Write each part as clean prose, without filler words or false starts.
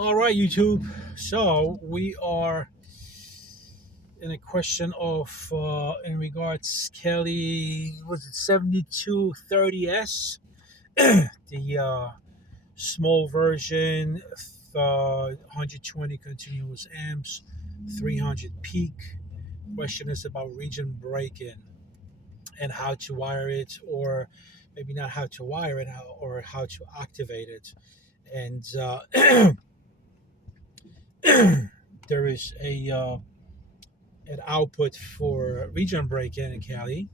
All right, YouTube. So we are in a question of in regards Kelly, was it 7230s, the small version, 120 continuous amps, 300 peak. Question is about region break-in and how to wire it, or maybe not how to wire it, or how to activate it. And there is a an output for region break-in in Cali,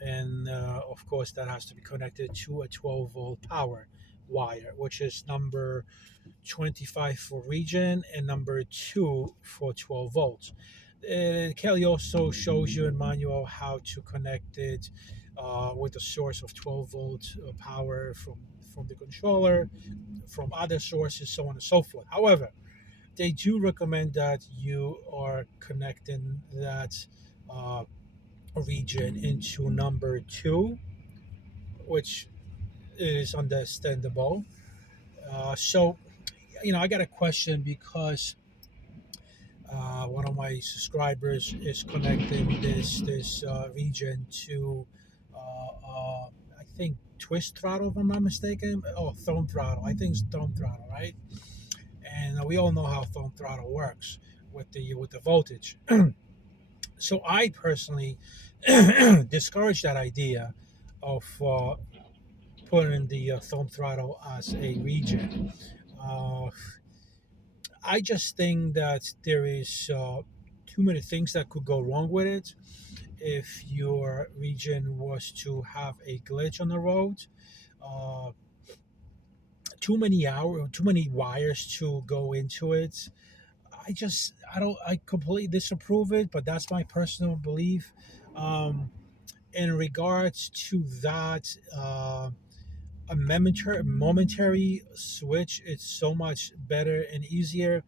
and of course that has to be connected to a 12-volt power wire, which is number 25 for region and number 2 for 12 volts. Kelly also shows you in manual how to connect it with a source of 12 volt power from the controller, from other sources, so on and so forth. However, they do recommend that you are connecting that uh, region into number 2, which is understandable. So, I got a question because one of my subscribers is connecting this region to, I think, twist throttle, if I'm not mistaken. Oh, thumb throttle. I think it's thumb throttle, right? And we all know how thumb throttle works with the voltage. So I personally discourage that idea of putting the thumb throttle as a region. Uh, I just think that there is too many things that could go wrong with it. If your region was to have a glitch on the road, uh, too many wires to go into it. I completely disapprove it, but that's my personal belief. Um, in regards to that, a momentary switch, it's so much better and easier.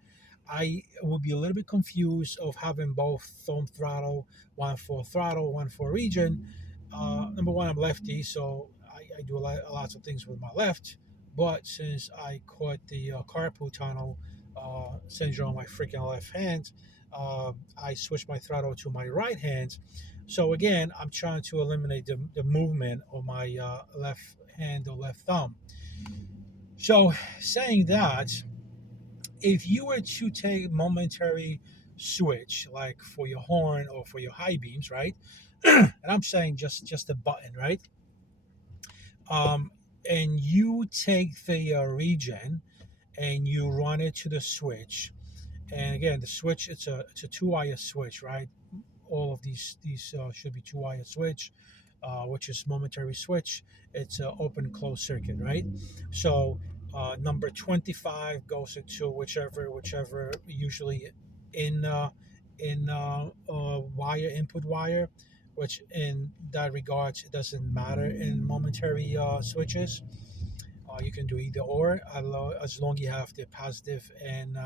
I would be a little bit confused of having both thumb throttle, one for throttle, one for region. Number one, I'm lefty, so I do lots of things with my left. But since I caught the carpal tunnel syndrome on my freaking left hand, I switched my throttle to my right hand. So again, I'm trying to eliminate the movement of my left hand or left thumb. So saying that, if you were to take momentary switch, like for your horn or for your high beams, right? And I'm saying just a button, right? Um, and you take the regen and you run it to the switch. And again, the switch, it's a two-wire switch, right? All of these should be two-wire switch, which is momentary switch. It's an open closed circuit, right? So number 25 goes into whichever usually in wire input wire, which in that regards it doesn't matter in momentary switches. You can do either or, as long you have the positive and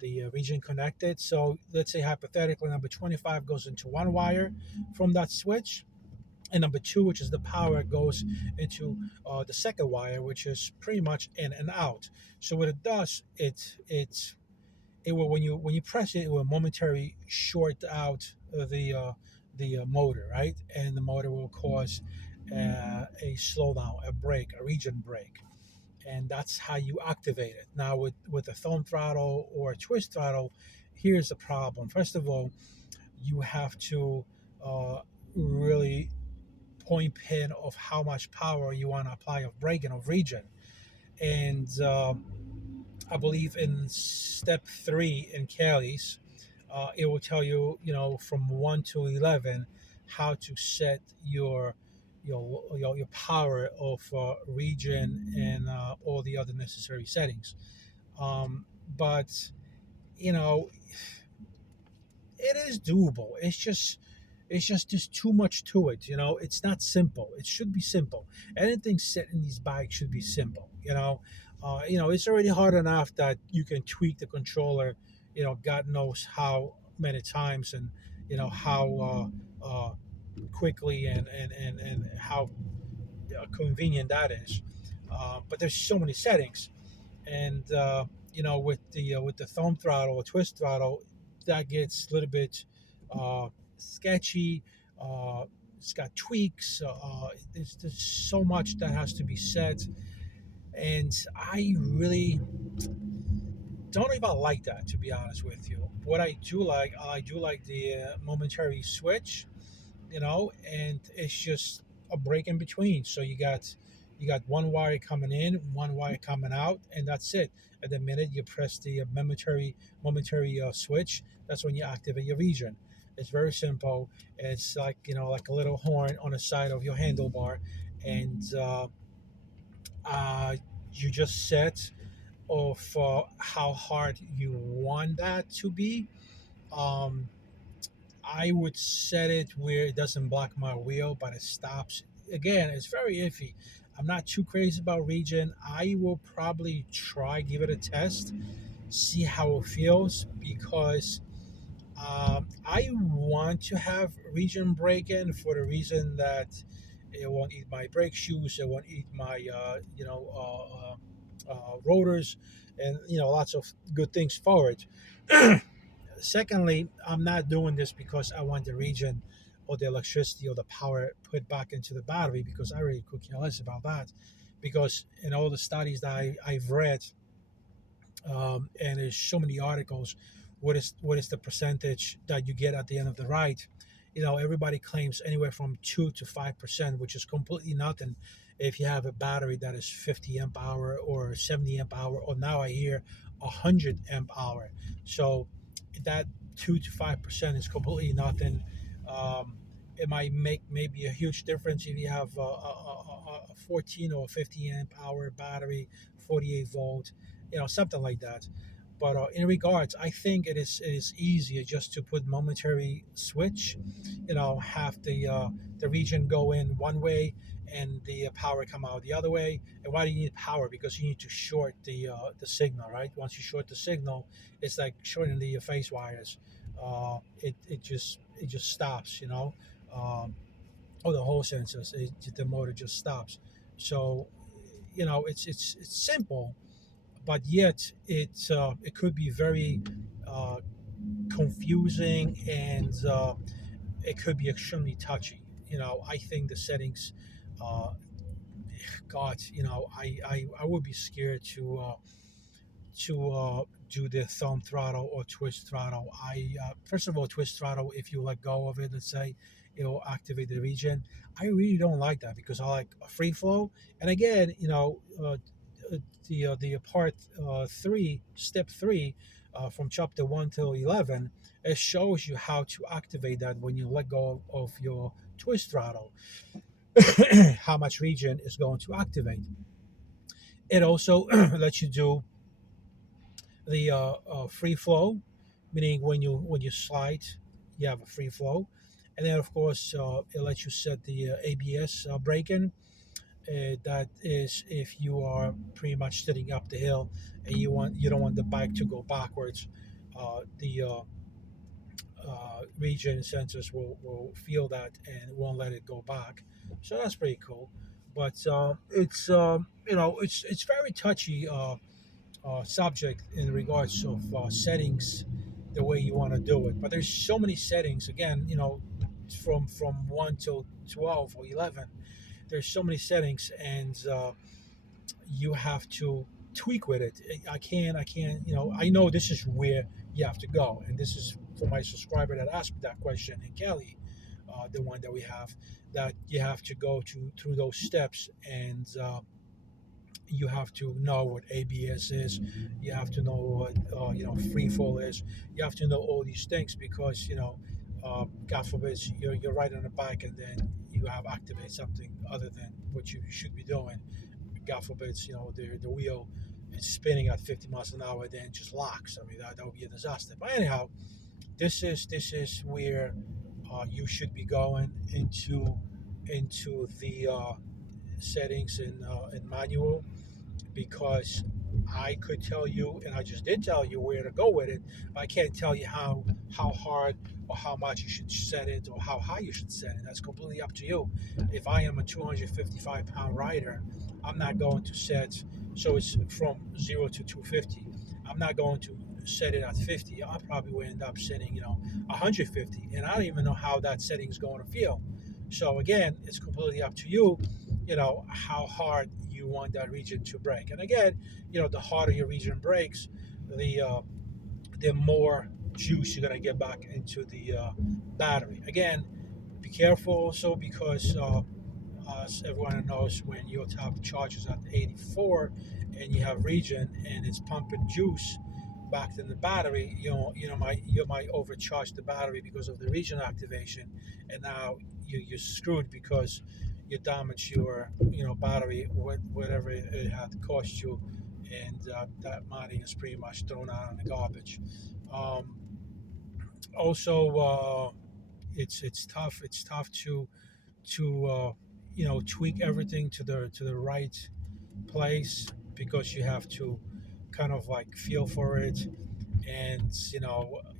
the region connected. So let's say hypothetically, number 25 goes into one wire from that switch, and number 2, which is the power, goes into the second wire, which is pretty much in and out. So what it does, it will, when you press it, it will momentarily short out the motor, right? And the motor will cause a slowdown, a break, a region break, and that's how you activate it. Now with a thumb throttle or a twist throttle, here's the problem. First of all, you have to really point pin of how much power you want to apply of break-in of region. And I believe in step 3 in Kelly's, it will tell you, from 1 to 11, how to set your power of region and all the other necessary settings. But you know, it is doable. It's just there's too much to it. It's not simple. It should be simple. Anything set in these bikes should be simple. It's already hard enough that you can tweak the controller. God knows how many times, and how quickly and how convenient that is. But there's so many settings, and with the thumb throttle or twist throttle, that gets a little bit sketchy. Uh, it's got tweaks. There's so much that has to be said, and I really don't even like that, to be honest with you. What I do like the momentary switch, and it's just a break in between. So you got one wire coming in, one wire coming out, and that's it. At the minute you press the momentary switch, that's when you activate your region. It's very simple. It's like like a little horn on the side of your handlebar, and uh, you just set of how hard you want that to be. Um, I would set it where it doesn't block my wheel, but it stops. Again, it's very iffy. I'm not too crazy about Regen. I will probably try, give it a test, see how it feels, because I want to have Regen break in for the reason that it won't eat my brake shoes, it won't eat my rotors, and lots of good things for it. Secondly, I'm not doing this because I want the region or the electricity or the power put back into the battery, because I really could care less about that. Because in all the studies that I've read, and there's so many articles, what is the percentage that you get at the end of the ride? Everybody claims anywhere from 2 to 5%, which is completely nothing if you have a battery that is 50 amp hour or 70 amp hour, or now I hear 100 amp hour. So that 2 to 5% is completely nothing. Um, it might make maybe a huge difference if you have a 14 or 50 amp hour battery, 48 volt, something like that. But in regards, I think it is easier just to put momentary switch. Have the region go in one way and the power come out the other way. And why do you need power? Because you need to short the signal, right? Once you short the signal, it's like shorting the phase wires. It just stops, or the whole sensors. The motor just stops. So it's simple, but yet it could be very uh, confusing, and it could be extremely touchy. I think the settings, uh, God, I would be scared to do the thumb throttle or twist throttle. I First of all, twist throttle, if you let go of it, let's say, it'll activate the region. I really don't like that because I like a free flow. And again, the part three, step three, from chapter 1 till 11, it shows you how to activate that when you let go of your twist throttle, how much region is going to activate. It also lets you do the free flow, meaning when you slide, you have a free flow, and then of course it lets you set the ABS braking. That is if you are pretty much sitting up the hill and you don't want the bike to go backwards. The region sensors will feel that and won't let it go back. So that's pretty cool. But it's very touchy subject in regards of settings, the way you want to do it. But there's so many settings. Again, from 1 till 12 or 11. There's so many settings, and you have to tweak with it. I can't. I know this is where you have to go, and this is for my subscriber that asked me that question, and Kelly, the one that we have, that you have to go through those steps, and you have to know what ABS is. You have to know what free fall is. You have to know all these things because God forbid you're riding on a bike and then you have activate something other than what you should be doing. God forbid the wheel is spinning at 50 miles an hour, then it just locks. I mean that would be a disaster. But anyhow, this is where you should be going into the settings in manual, because I could tell you, and I just did tell you where to go with it. But I can't tell you how hard or how much you should set it or how high you should set it. That's completely up to you. If I am a 255-pound rider, I'm not going to set so it's from 0 to 250. I'm not going to set it at 50. I probably will end up setting 150, and I don't even know how that setting is going to feel. So again, it's completely up to you, how hard you want that region to break. And again, the harder your region breaks, the the more juice you're going to get back into the battery. Again, be careful also because as everyone knows, when your top charge is at 84 and you have Regen and it's pumping juice back in the battery, you might overcharge the battery because of the Regen activation, and now you're screwed because you damage your battery with whatever it had cost you, and that money is pretty much thrown out in the garbage. Um, Also, it's tough. It's tough to tweak everything to the right place because you have to kind of like feel for it, and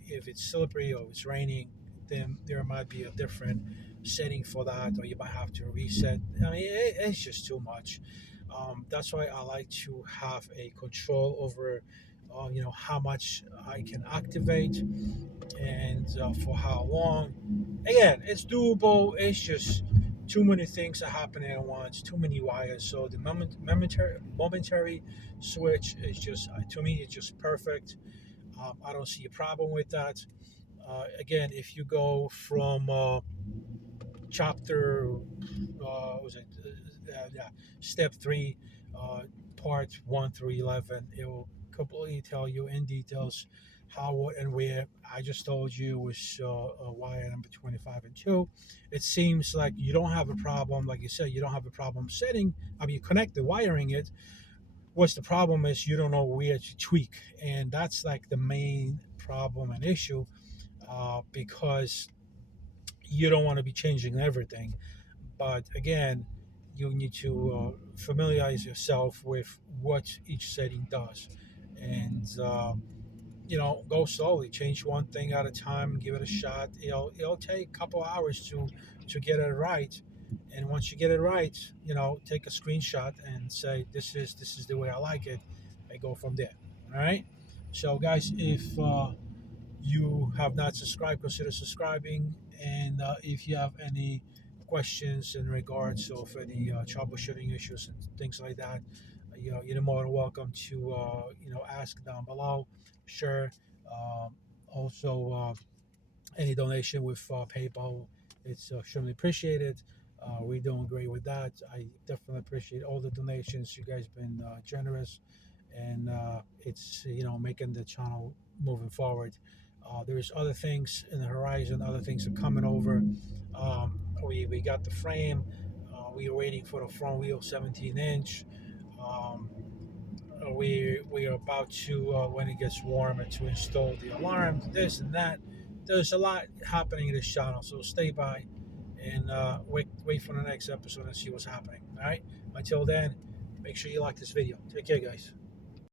if it's slippery or it's raining, then there might be a different setting for that, or you might have to reset. I mean, it's just too much. That's why I like to have a control over how much I can activate, and for how long. Again, it's doable. It's just too many things are happening at once, too many wires. So the momentary switch is just, to me, it's just perfect. I don't see a problem with that. Again, if you go from chapter, was it, yeah, step three, part 1 through 11, it will completely tell you in details how, what, and where. I just told you was wire number 25 and 2. It seems like you don't have a problem, like you said, you don't have a problem setting. I mean, you connect the wiring it. What's the problem is you don't know where to tweak, and that's like the main problem and issue, because you don't want to be changing everything. But again, you need to familiarize yourself with what each setting does, and go slowly. Change one thing at a time. Give it a shot. It'll take a couple hours to get it right. And once you get it right, take a screenshot and say this is the way I like it. I go from there. All right. So guys, if you have not subscribed, consider subscribing. And if you have any questions in regards of any troubleshooting issues and things like that, you're more than welcome to ask down below. Sure. Um, Also, any donation with PayPal, it's extremely appreciated. We're doing great with that. I definitely appreciate all the donations. You guys been generous, and it's making the channel moving forward. There's other things in the horizon. Other things are coming over. We got the frame. We are waiting for the front wheel 17-inch. Um, we are about to, when it gets warmer, to install the alarms, this and that. There's a lot happening in this channel, so stay by and wait for the next episode and see what's happening. All right. Until then, make sure you like this video. Take care, guys.